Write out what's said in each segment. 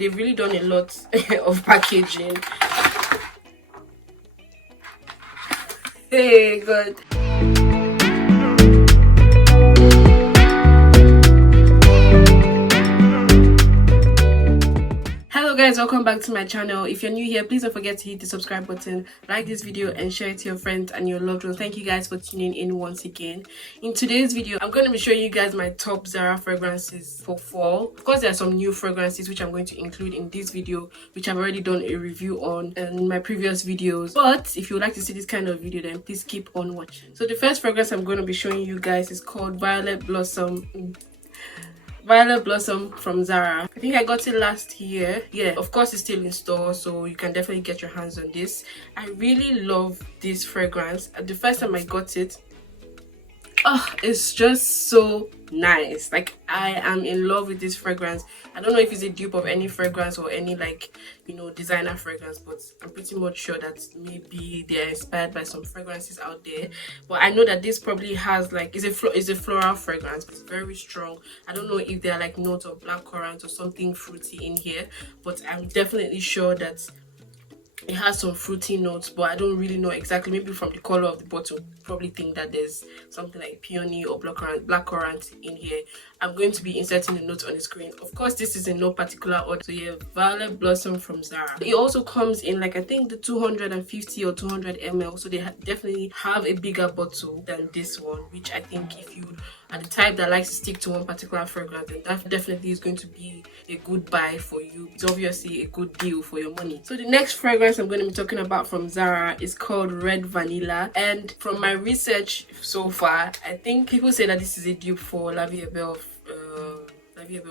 They've really done a lot of packaging. Hey, God. Hello guys, welcome back to my channel. If you're new here, please don't forget to hit the subscribe button, like this video and share it to your friends and your loved ones. Thank you guys for tuning in once again. In today's video, I'm going to be showing you guys my top Zara fragrances for fall. Of course, there are some new fragrances which I'm going to include in this video, which I've already done a review on in my previous videos. But if you would like to see this kind of video, then please keep on watching. So the first fragrance I'm going to be showing you guys is called Violet Blossom from Zara. I think I got it last year. Yeah, of course it's still in store, so you can definitely get your hands on this. I really love this fragrance. The first time I got it, it's just so nice. Like, I am in love with this fragrance. I don't know if it's a dupe of any fragrance or any, like, you know, designer fragrance, but I'm pretty much sure that maybe they are inspired by some fragrances out there. But I know that this probably has, like, it's a floral fragrance. It's very strong. I don't know if there are like notes of blackcurrant or something fruity in here, but I'm definitely sure that it has some fruity notes, but I don't really know exactly. Maybe from the color of the bottle, probably think that there's something like peony or blackcurrant in here. I'm going to be inserting the notes on the screen. Of course, this is in no particular order. So yeah, Violet Blossom from Zara. It also comes in, like, I think the 250 or 200 ml. So they definitely have a bigger bottle than this one, which I think if you are the type that likes to stick to one particular fragrance, then that definitely is going to be a good buy for you. It's obviously a good deal for your money. So the next fragrance I'm going to be talking about from Zara is called Red Vanilla, and from my research so far, I think people say that this is a dupe for La Vie Est Belle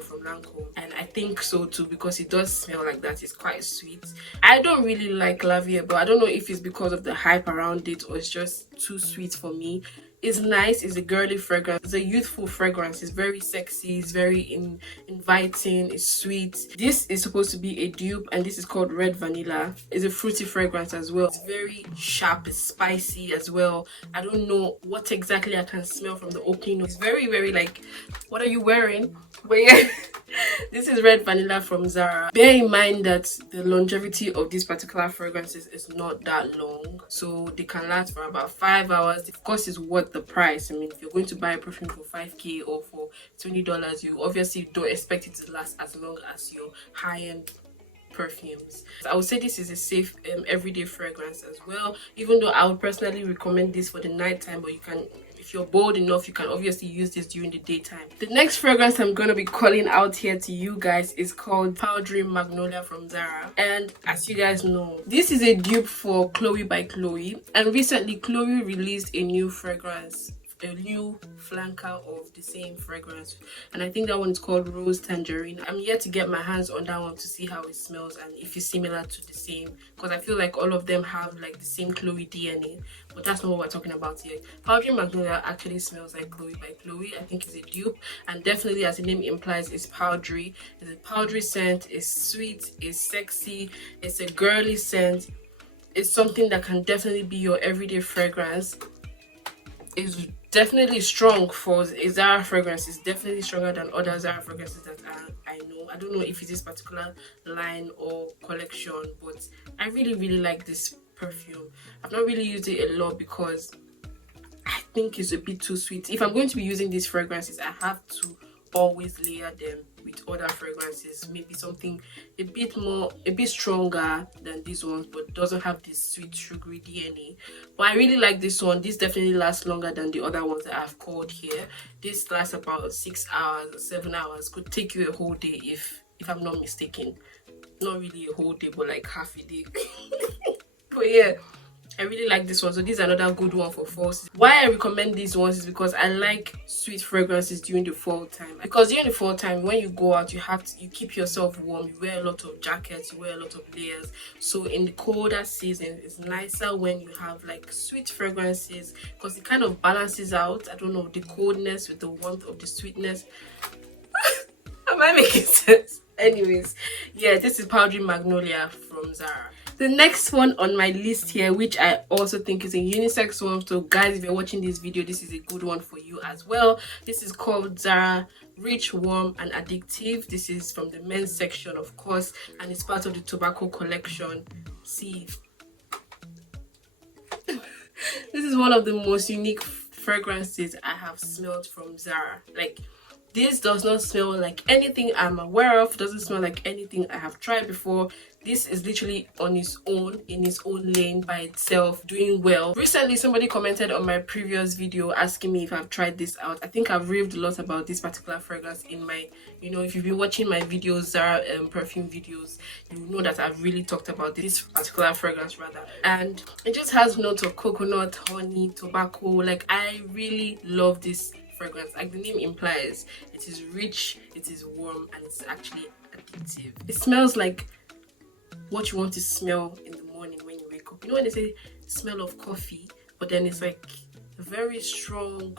from Lancome, and I think so too, because it does smell like that. It's quite sweet. I don't really like La Vie Est Belle. I don't know if it's because of the hype around it or it's just too sweet for me. It's nice. It's a girly fragrance. It's a youthful fragrance. It's very sexy. It's very inviting. It's sweet. This is supposed to be a dupe, and this is called Red Vanilla. It's a fruity fragrance as well. It's very sharp. It's spicy as well. I don't know what exactly I can smell from the opening. It's very, very like, what are you wearing? But yeah, this is Red Vanilla from Zara. Bear in mind that the longevity of these particular fragrances is not that long, so they can last for about 5 hours. Of course, it's worth the price. I mean, if you're going to buy a perfume for $5K or for $20, you obviously don't expect it to last as long as your high-end perfumes. I would say this is a safe everyday fragrance as well, even though I would personally recommend this for the nighttime, but you can, if you're bold enough, you can obviously use this during the daytime. The next fragrance I'm going to be calling out here to you guys is called Powdery Magnolia from Zara, and as you guys know, this is a dupe for Chloe by Chloe, and recently Chloe released a new fragrance, a new flanker of the same fragrance, and I think that one is called Rose Tangerine. I'm yet to get my hands on that one to see how it smells and if it's similar to the same, because I feel like all of them have like the same Chloe DNA, but that's not what we're talking about here. Powdery Magnolia actually smells like Chloe by Chloe. I think it's a dupe, and definitely, as the name implies, it's powdery. It's a powdery scent. It's sweet, it's sexy, it's a girly scent. It's something that can definitely be your everyday fragrance. It's definitely strong for a Zara fragrance. It's definitely stronger than other Zara fragrances that I know. I don't know if it's this particular line or collection, but I really like this perfume. I've not really used it a lot because I think it's a bit too sweet. If I'm going to be using these fragrances, I have to always layer them with other fragrances, maybe something a bit stronger than these ones, but doesn't have this sweet sugary DNA. But I really like this one. This definitely lasts longer than the other ones that I've called here. This lasts about 6 hours or 7 hours. Could take you a whole day if I'm not mistaken. Not really a whole day, but like half a day. But yeah, I really like this one. So this is another good one for fall season. Why I recommend these ones is because I like sweet fragrances during the fall time. Because during the fall time, when you go out, you keep yourself warm. You wear a lot of jackets, you wear a lot of layers. So in the colder season, it's nicer when you have like sweet fragrances, because it kind of balances out, I don't know, the coldness with the warmth of the sweetness. Am I making sense? Anyways, yeah, this is Powdery Magnolia from Zara. The next one on my list here, which I also think is a unisex one, so guys, if you're watching this video, this is a good one for you as well. This is called Zara Rich, Warm and Addictive. This is from the men's section, of course, and it's part of the tobacco collection. See, this is one of the most unique fragrances I have smelled from Zara. Like, this does not smell like anything I'm aware of, doesn't smell like anything I have tried before. This is literally on its own, in its own lane by itself, doing well. Recently, somebody commented on my previous video asking me if I've tried this out. I think I've raved a lot about this particular fragrance in my, you know, if you've been watching my videos, Zara perfume videos, you know that I've really talked about this particular fragrance rather. And it just has notes of coconut, honey, tobacco. Like, I really love this fragrance. Like the name implies, it is rich, it is warm, and it's actually addictive. It smells like what you want to smell in the morning when you wake up. You know when they say smell of coffee, but then it's like very strong,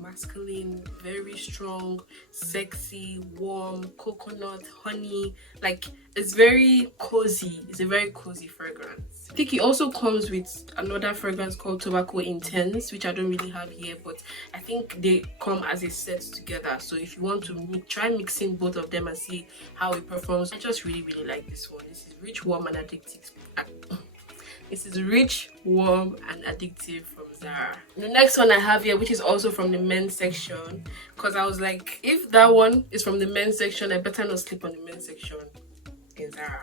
masculine, very strong, sexy, warm, coconut, honey. Like, it's very cozy. It's a very cozy fragrance. I think it also comes with another fragrance called Tobacco Intense, which I don't really have here, but I think they come as a set together. So if you want to try mixing both of them and see how it performs, I just really like this one. This is rich, warm and addictive. This is rich, warm and addictive from Zara. The next one I have here, which is also from the men's section, because I was like, if that one is from the men's section, I better not sleep on the men's section in Zara.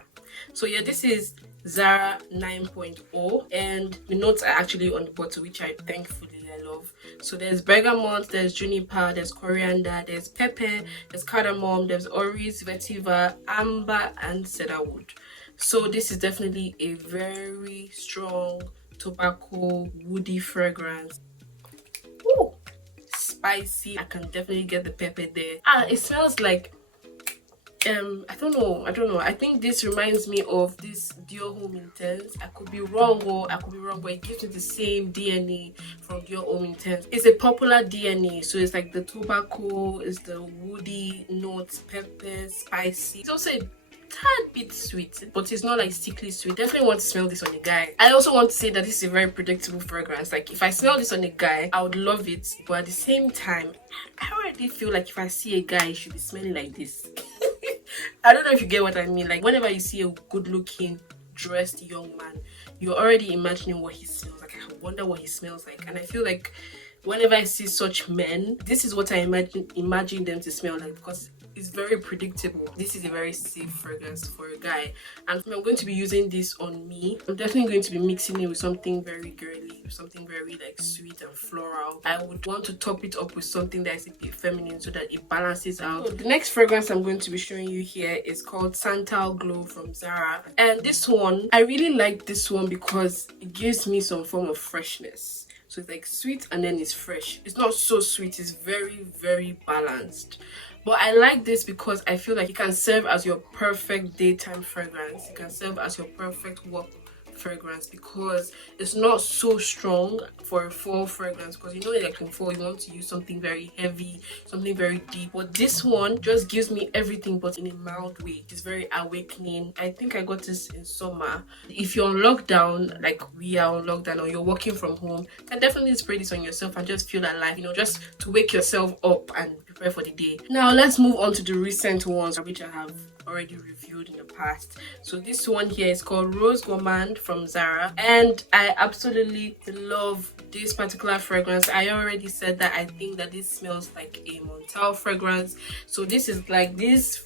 So yeah, this is Zara 9.0, and the notes are actually on the bottle, which I thankfully I love. So there's bergamot, there's juniper, there's coriander, there's pepper, there's cardamom, there's orris, vetiver, amber and cedarwood. So this is definitely a very strong tobacco woody fragrance. Ooh, spicy. I can definitely get the pepper there. It smells like I don't know. I think this reminds me of this Dior Homme Intense. I could be wrong, but it gives me the same DNA from Dior Homme Intense. It's a popular DNA, so it's like the tobacco, is the woody notes, pepper, spicy. It's also a tad bit sweet, but it's not like sickly sweet. Definitely want to smell this on a guy. I also want to say that this is a very predictable fragrance. Like, if I smell this on a guy, I would love it, but at the same time, I already feel like if I see a guy, he should be smelling like this. I don't know if you get what I mean. Like, whenever you see a good looking dressed young man, you're already imagining what he smells like. I wonder what he smells like. And I feel like whenever I see such men, this is what I imagine them to smell like, because it's very predictable. This is a very safe fragrance for a guy, and I'm going to be using this on me. I'm definitely going to be mixing it with something very girly, something very like sweet and floral. I would want to top it up with something that is a bit feminine so that it balances out. So the next fragrance I'm going to be showing you here is called Sol Glow from Zara, and this one, I really like this one because it gives me some form of freshness. So it's like sweet and then it's fresh. It's not so sweet, it's very balanced. But I like this because I feel like it can serve as your perfect daytime fragrance. It can serve as your perfect work fragrance because it's not so strong for a fall fragrance, because you know, like in fall you want to use something very heavy, something very deep, but this one just gives me everything but in a mild way. It's very awakening. I think I got this in summer. If you're on lockdown, like we are on lockdown, or you're working from home, you can definitely spray this on yourself and just feel alive, you know, just to wake yourself up and prepare for the day. Now let's move on to the recent ones, which I have already reviewed in the past. So this one here is called Rose Gourmand from Zara, and I absolutely love this particular fragrance. I already said that I think that this smells like a Montal fragrance. So this is like, this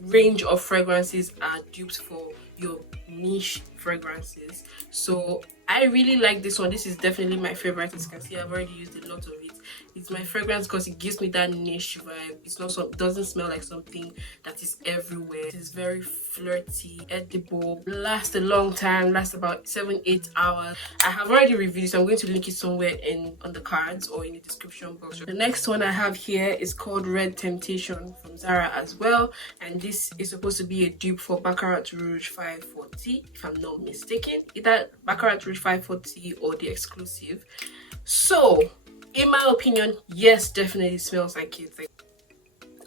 range of fragrances are dupes for your niche fragrances. So I really like this one. This is definitely my favorite. As you can see, I've already used a lot of it. It's my fragrance because it gives me that niche vibe. It's not so, doesn't smell like something that is everywhere. It's very flirty, edible, lasts a long time, lasts about 7-8 hours. I have already reviewed it, so I'm going to link it somewhere on the cards or in the description box. The next one I have here is called Red Temptation from Zara as well, and this is supposed to be a dupe for Baccarat Rouge 540, if I'm not mistaken. Either Baccarat Rouge 540 or the exclusive. So in my opinion, yes, definitely smells like it. Like,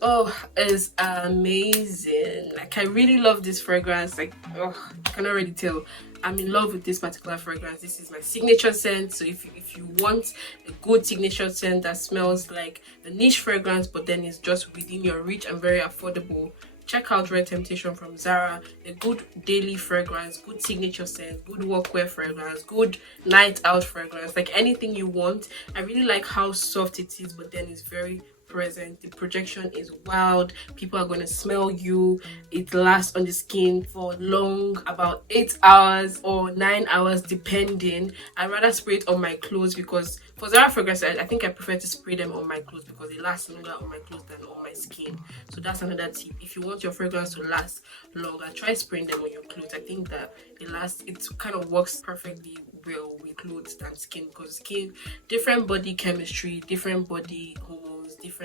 Oh, it's amazing. Like, I really love this fragrance. Like, oh, I can already tell I'm in love with this particular fragrance. This is my signature scent. So if you want a good signature scent that smells like a niche fragrance but then is just within your reach and very affordable, check out Red Temptation from Zara. A good daily fragrance, good signature scent, good workwear fragrance, good night out fragrance, like anything you want. I really like how soft it is, but then it's very present. The projection is wild. People are going to smell you. It lasts on the skin for long, about 8 hours or 9 hours depending. I rather spray it on my clothes, because for Zara fragrance I think I prefer to spray them on my clothes because it lasts longer on my clothes than on my skin. So that's another tip. If you want your fragrance to last longer, try spraying them on your clothes. I think that it kind of works perfectly well with clothes than skin, because skin, different body chemistry, different body hormones, different,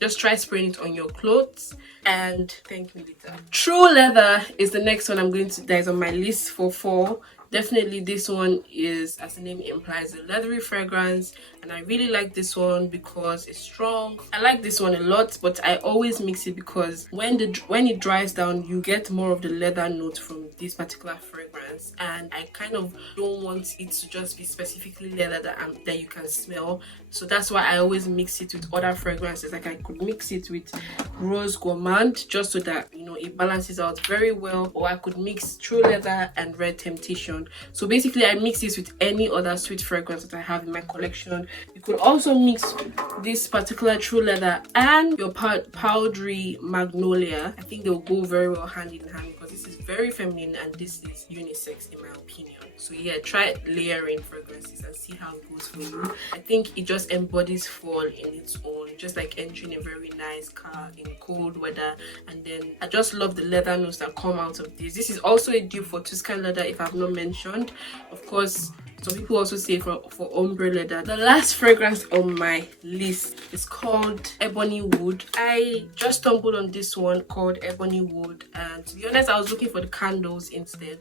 just try spraying it on your clothes and thank me later. True Leather is the next one that is on my list for fall. Definitely this one is, as the name implies, a leathery fragrance, and I really like this one because it's strong. I like this one a lot, but I always mix it because when it dries down, you get more of the leather note from this particular fragrance, and I kind of don't want it to just be specifically leather that you can smell. So that's why I always mix it with other fragrances. Like I could mix it with Rose Gourmand just so that it balances out very well, or I could mix True Leather and Red Temptation. So basically I mix this with any other sweet fragrance that I have in my collection. You could also mix this particular True Leather and your Powdery Magnolia. I think they'll go very well hand in hand because this is very feminine and this is unisex in my opinion. So yeah, try layering fragrances and see how it goes for you. I think it just embodies fall in its own, just like entering a very nice car in cold weather. And then I just love the leather notes that come out of this. This is also a dupe for Tuscan leather, if I've not mentioned. Of course, some people also say for ombre leather. The last fragrance on my list is called Ebony Wood. I just stumbled on this one called Ebony Wood, and to be honest, I was looking for the candles instead.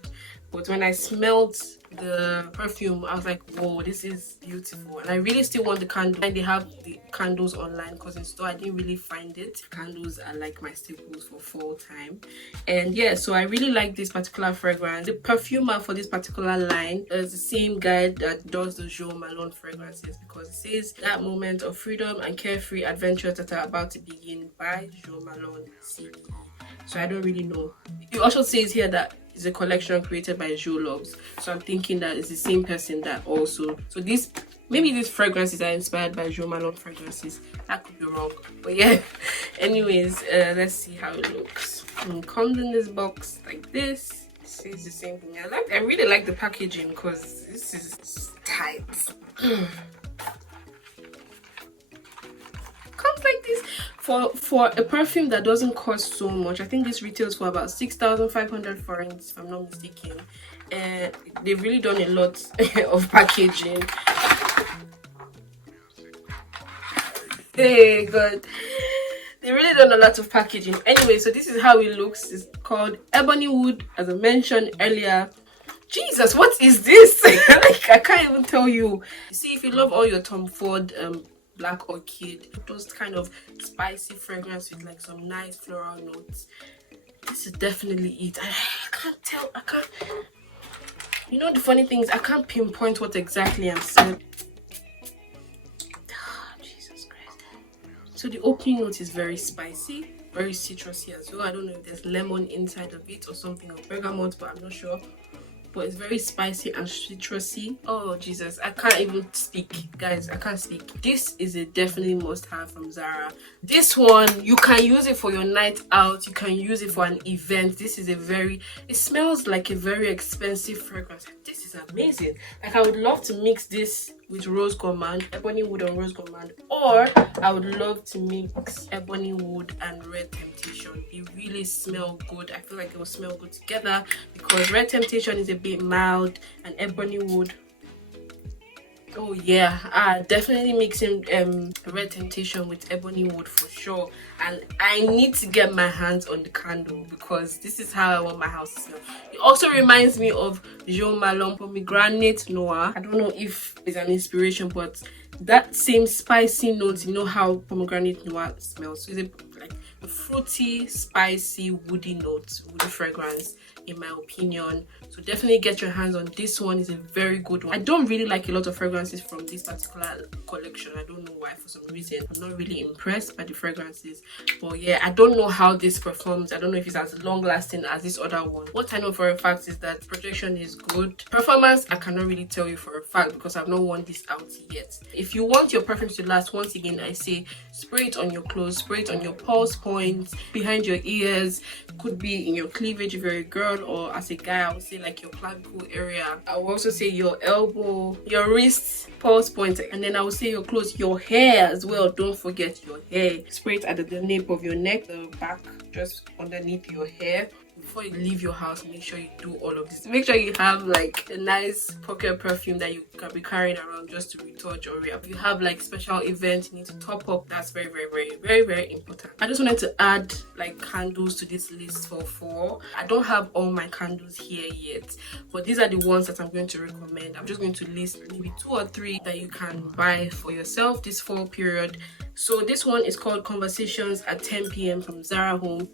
But when I smelled the perfume, I was like, whoa, this is beautiful. And I really still want the candle. And they have the candles online because in store I didn't really find it. Candles are like my staples for fall time. And yeah, so I really like this particular fragrance. The perfumer for this particular line is the same guy that does the Jo Malone fragrances, because it says that moment of freedom and carefree adventures that are about to begin by Jo Malone CD. So I don't really know. It also says here that it's a collection created by Jo Loves. So I'm thinking that it's the same person that also. So maybe these fragrances are inspired by Jo Malone fragrances. That could be wrong. But yeah. Anyways, let's see how it looks. It comes in this box like this. It says the same thing. I really like the packaging because this is tight. Comes like this for a perfume that doesn't cost so much. I think this retails for about 6,500 forints if I'm not mistaken, and they've really done a lot of packaging. Hey god, they really done a lot of packaging. Anyway, so this is how it looks. It's called Ebony Wood, as I mentioned earlier. Jesus, what is this? Like, I can't even tell you. See, if you love all your Tom Ford Black Orchid, those kind of spicy fragrance with like some nice floral notes, this is definitely it. I can't tell. The funny thing is I can't pinpoint what exactly I'm saying. Jesus Christ. So the opening note is very spicy, very citrusy as well. I don't know if there's lemon inside of it or something, or bergamot, but I'm not sure. But it's very spicy and citrusy. Oh Jesus, I can't even speak, guys. I can't speak. This is a definitely must have from Zara. This one, you can use it for your night out, you can use it for an event. This is it smells like a very expensive fragrance. This is amazing. Like, I would love to mix this with Rose Gourmand, Ebony Wood and Rose Gourmand, or I would love to mix Ebony Wood and Red Temptation. They really smell good. I feel like it will smell good together because Red Temptation is a bit mild and Ebony Wood, oh yeah, definitely mixing Red Temptation with Ebony Wood for sure. And I need to get my hands on the candle because this is how I want my house to smell. It also reminds me of Jo Malone Pomegranate Noir. I don't know if it's an inspiration, but that same spicy note, how Pomegranate Noir smells. So it's like fruity, spicy, woody notes, woody fragrance in my opinion. So definitely get your hands on this one. It's a very good one. I don't really like a lot of fragrances from this particular collection. I don't know why, for some reason I'm not really impressed by the fragrances, but yeah, I don't know how this performs. I don't know if it's as long lasting as this other one. What I know for a fact is that projection is good. Performance, I cannot really tell you for a fact because I've not worn this out yet. If you want your perfumes to last, once again I say spray it on your clothes, spray it on your pulse points, behind your ears, could be in your cleavage if you're a girl, or as a guy I would say like your clavicle area. I would also say your elbow, your wrist, pulse point, and then I would say your clothes, your hair as well. Don't forget your hair. Spray it at the nape of your neck, the back, just underneath your hair. Before you leave your house, make sure you do all of this. Make sure you have like a nice pocket perfume that you can be carrying around just to retouch, or if you have like special events you need to top up, that's very important. I just wanted to add like candles to this list for fall. I don't have all my candles here yet, but these are the ones that I'm going to recommend. I'm just going to list maybe 2 or 3 that you can buy for yourself this fall period. So this one is called Conversations at 10 p.m. from Zara Home.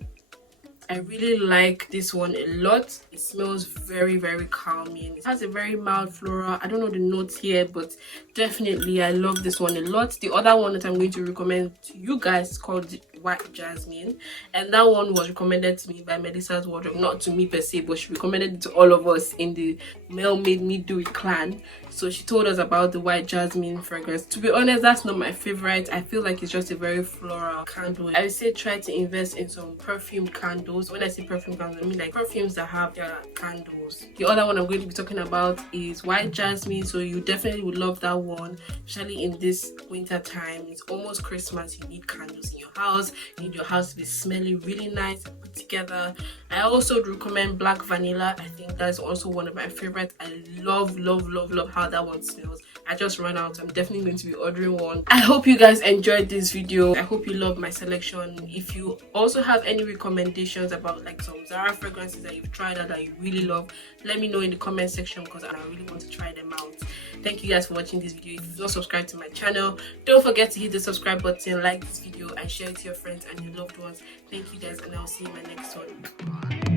I really like this one a lot. It smells very calming. It has a very mild floral. I don't know the notes here, but definitely I love this one a lot. The other one that I'm going to recommend to you guys is called White Jasmine, and that one was recommended to me by Melissa's Wardrobe. Not to me per se, but she recommended it to all of us in the Mel Made Me Do It clan. So she told us about the White Jasmine fragrance. To be honest, that's not my favorite. I feel like it's just a very floral candle. I would say try to invest in some perfume candles. When I say perfume candles, I mean like perfumes that have their candles. The other one I'm going to be talking about is White Jasmine, so you definitely would love that one, especially in this winter time. It's almost Christmas. You need candles in your house. You need your house to be smelling really nice and put together. I also would recommend Black Vanilla. I think that's also one of my favorites. I love how that one smells. I just ran out. I'm definitely going to be ordering one. I hope you guys enjoyed this video. I hope you love my selection. If you also have any recommendations about like some Zara fragrances that you've tried out that you really love, let me know in the comment section because I really want to try them out. Thank you guys for watching this video. If you've not subscribed to my channel, don't forget to hit the subscribe button, like this video, and share it to your friends and your loved ones. Thank you guys, and I'll see you in my next one.